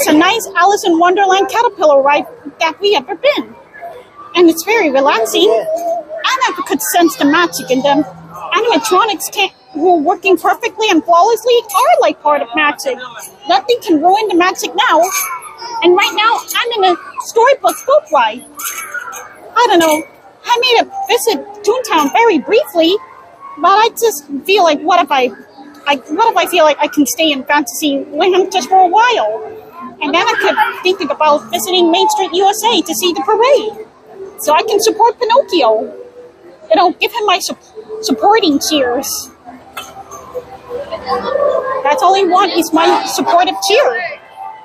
was the nice Alice in Wonderland caterpillar ride that we ever been. And it's very relaxing. I never could sense the magic in them. Animatronics who are working perfectly and flawlessly are like part of magic. Nothing can ruin the magic now. And right now, I'm in a storybook boat ride. I don't know. I made a visit Toontown very briefly, but I just feel like what if I feel like I can stay in Fantasyland just for a while, and then I could think about visiting Main Street USA to see the parade, so I can support Pinocchio. You know, give him my supporting cheers. That's all I want is my supportive cheer.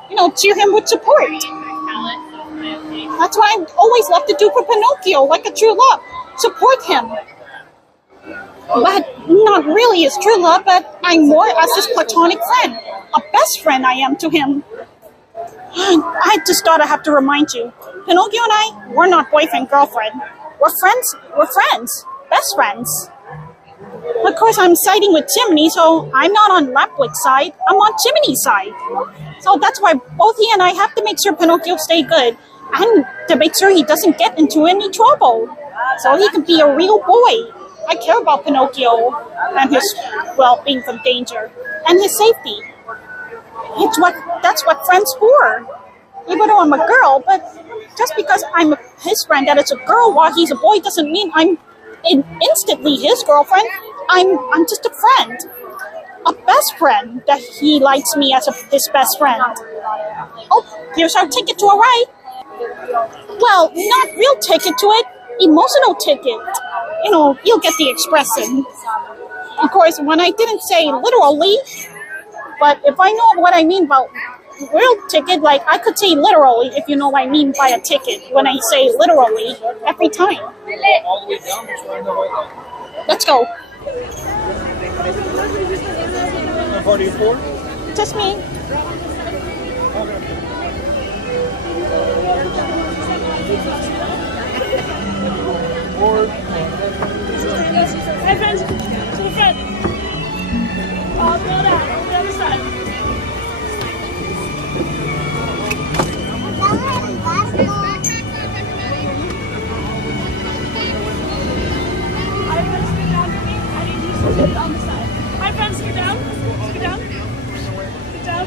You know, cheer him with support. That's what I always love to do for Pinocchio, like a true love. Support him. But not really his true love, but I'm more as his platonic friend. A best friend I am to him. I just thought I have to remind you. Pinocchio and I, we're not boyfriend-girlfriend. We're friends. We're friends. Best friends. Of course, I'm siding with Jiminy, so I'm not on Lapwing's side. I'm on Jiminy's side. So that's why both he and I have to make sure Pinocchio stay good. And to make sure he doesn't get into any trouble. So he can be a real boy. I care about Pinocchio and his well-being from danger. And his safety. That's what friends for. Even though I'm a girl, but just because I'm his friend that is a girl while he's a boy doesn't mean I'm instantly his girlfriend. I'm just a friend. A best friend that he likes me as his best friend. Oh, here's our ticket to a ride. Well, not real ticket to it, emotional ticket. You know, you'll get the expression. Of course, when I didn't say literally, but if I know what I mean about real ticket, like I could say literally if you know what I mean by a ticket when I say literally every time. Let's go. Party of four? Just me. Hi friends, to the front. All the way down, on the other side. On the side. Hi friends, sit down. Sit down. Sit down.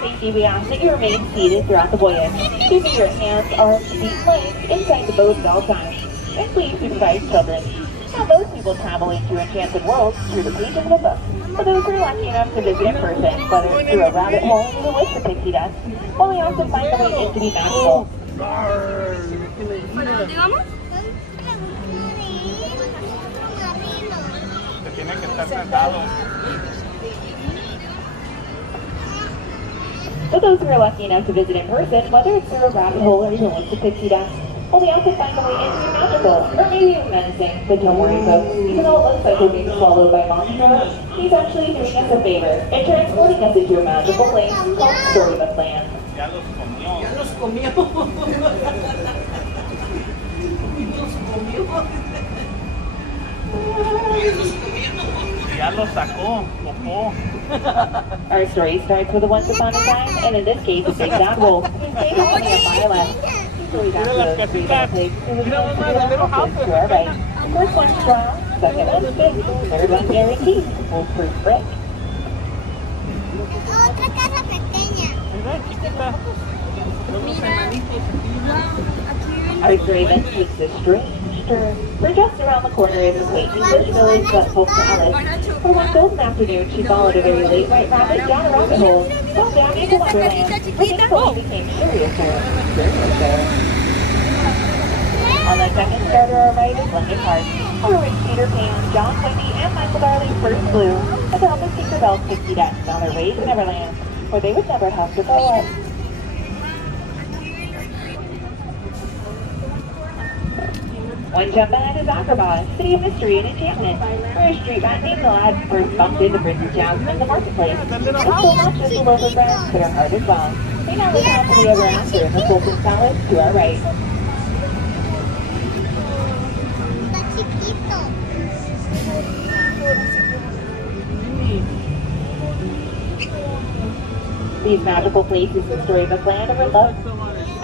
Thank you. We ask that you remain seated throughout the voyage, keeping your hands, arms, feet planted inside the boat at all times. And please supervise children. Now, most people travel into enchanted worlds through the pages of a book. For those who are lucky enough to visit in person, whether it's through a rabbit hole or with the pixie dust, while we also find the way into be magical. For those who are lucky enough to visit in person, whether it's through a rabbit hole or even with the pixie dust, well, we also find the way into be magical, or maybe even menacing, but don't worry folks, even though it looks like we're being swallowed by monsters, he's actually doing us a favor and transporting us into a magical place called Storybook Land. Ya los comió. Ya los comió. Ya los sacó, popó. Our story starts with a once upon a time, and in this case, it's Big Bad Wolf, who's famous on the far left. So we got those three little pigs, who was going to be little houses to our right. The first one's strong, second one's big, third one's guaranteed, foolproof brick. Otra casa pequeña. Our story then takes a strange turn. For just around the corner is a quaint English village that spoke to Alice. For one golden afternoon, she followed a very late white rabbit down a rabbit hole, fell down into Wonderland, where things only became curiouser. On the second starter, our right is London Park, where which Peter Pan, John Wendy, and Michael Darling first flew, and to help us Tinkerbell's pixie dust on their way to Neverland, where they would never have to grow up. One jump ahead is Agrabah, city of mystery and enchantment, where a street rat named Aladdin first bumped into Princess Jasmine in the marketplace. And so not just a loaf of bread, but her heart as well. They now live happily ever after in the Sultan's Palace to our right. These magical places in Storybook Land are loved,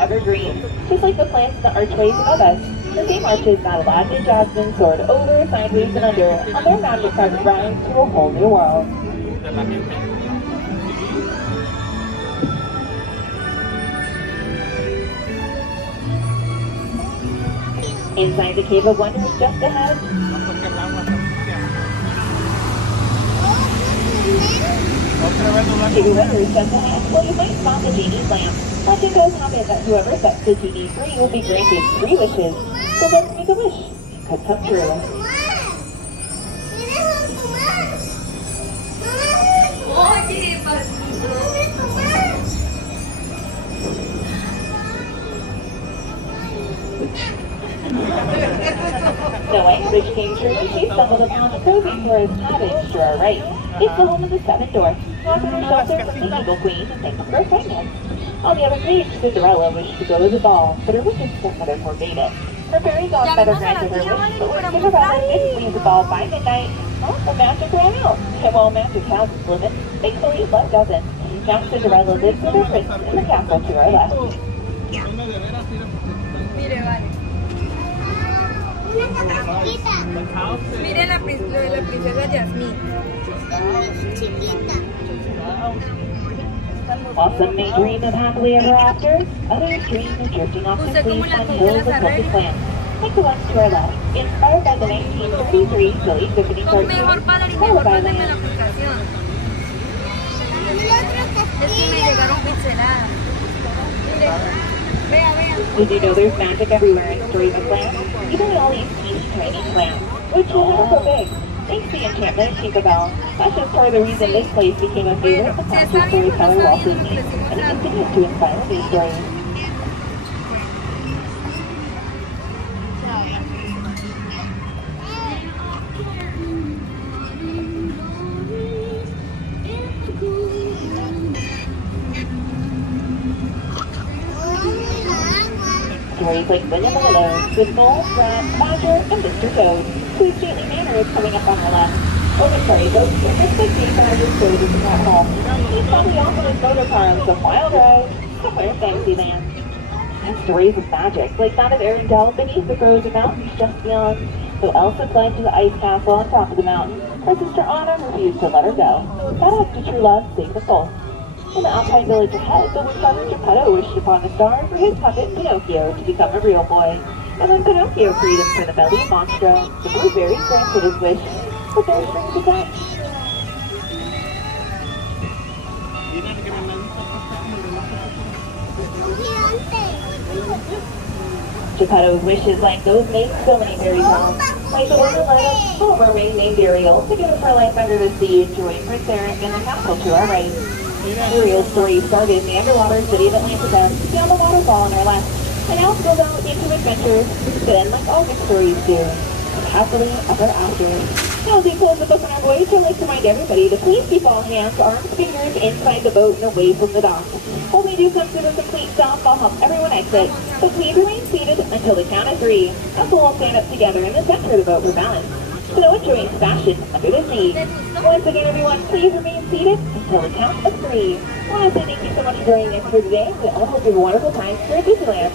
evergreen, just like the plants in the archways above us. The same arches that Aladdin and Jasmine soared over, sideways, and under on their magic carpet ride to a whole new world. Inside the Cave of Wonders just ahead, Cave of Wonders just ahead, well, you might spot the Genie's lamp. Legend does have it that whoever sets the Genie free will be granted 3 wishes. So let's make a wish. It could come true. Snow Which came true when she stumbled upon a cozy forest cottage to our right. It's the home of the 7 dwarfs, offering shelter from the Eagle Queen and thanks for her kindness. On the other page, Cinderella wished to go to the ball, but her wicked stepmother forbade it. Her fairy godmother granted her wish, but when Cinderella didn't leave the ball by midnight, well, the magic ran out. And while magic has its limits, thankfully love doesn't. Now Cinderella lives with her prince in the castle to our left. Mire la princesa Jasmine. While some may dream of happily ever after, others dream of drifting off to sleep on hills of tilted plants, like the ones to our left, inspired by the 1933 Silly Tiffany cartoon, Clarabelle Cow. Did you know there's magic everywhere in Storybook Land? Even in all these teeny tiny plants, which will never so big. Thanks to the enchantment of Tinkerbell. That's just part of the reason this place became a favorite of classic storyteller Walt Disney, and it continues to inspire new stories. Stories like William and Willow, with Mole, Rat, Badger, and Mr. Toad, whose stately manner is coming up on our left. Oh, sorry, those are just like Dave Badger's Toad is at home. He's probably off on his motor car on some wild ride somewhere in Fantasyland. And stories of magic, like that of Arendelle beneath the frozen mountains just beyond. So Elsa fled to the ice castle on top of the mountain. Her sister Anna refused to let her go. That up to true love saved the soul. In the Alpine village ahead, the woodcarver Geppetto wished upon a star for his puppet Pinocchio to become a real boy. And when Pinocchio freed him from the belly of Monstro, the blueberries granted his wish, but their strings attached. Geppetto's wishes like those made so many fairy tales, like the Wonderland, full of a mermaid named Ariel, to give up her life under the sea, enjoying Prince Eric and the castle to our right. Ariel's story started in the underwater city of Atlantica, beyond the waterfall on our left, and now spilled out into adventures, then like all good stories do, and happily ever after. Now as we close the book on our voyage, I'd like to remind everybody to please keep all hands, arms, fingers inside the boat and away from the dock. When we do come to the complete stop, I'll help everyone exit, but please remain seated until the count of 3. That's when we'll stand up together in the center of the boat for balance. So enjoy fashion under the sea. Once again, everyone, please remain seated until the count of 3. I want to say thank you so much for joining us here today. We all hope you have a wonderful time here at Disneyland.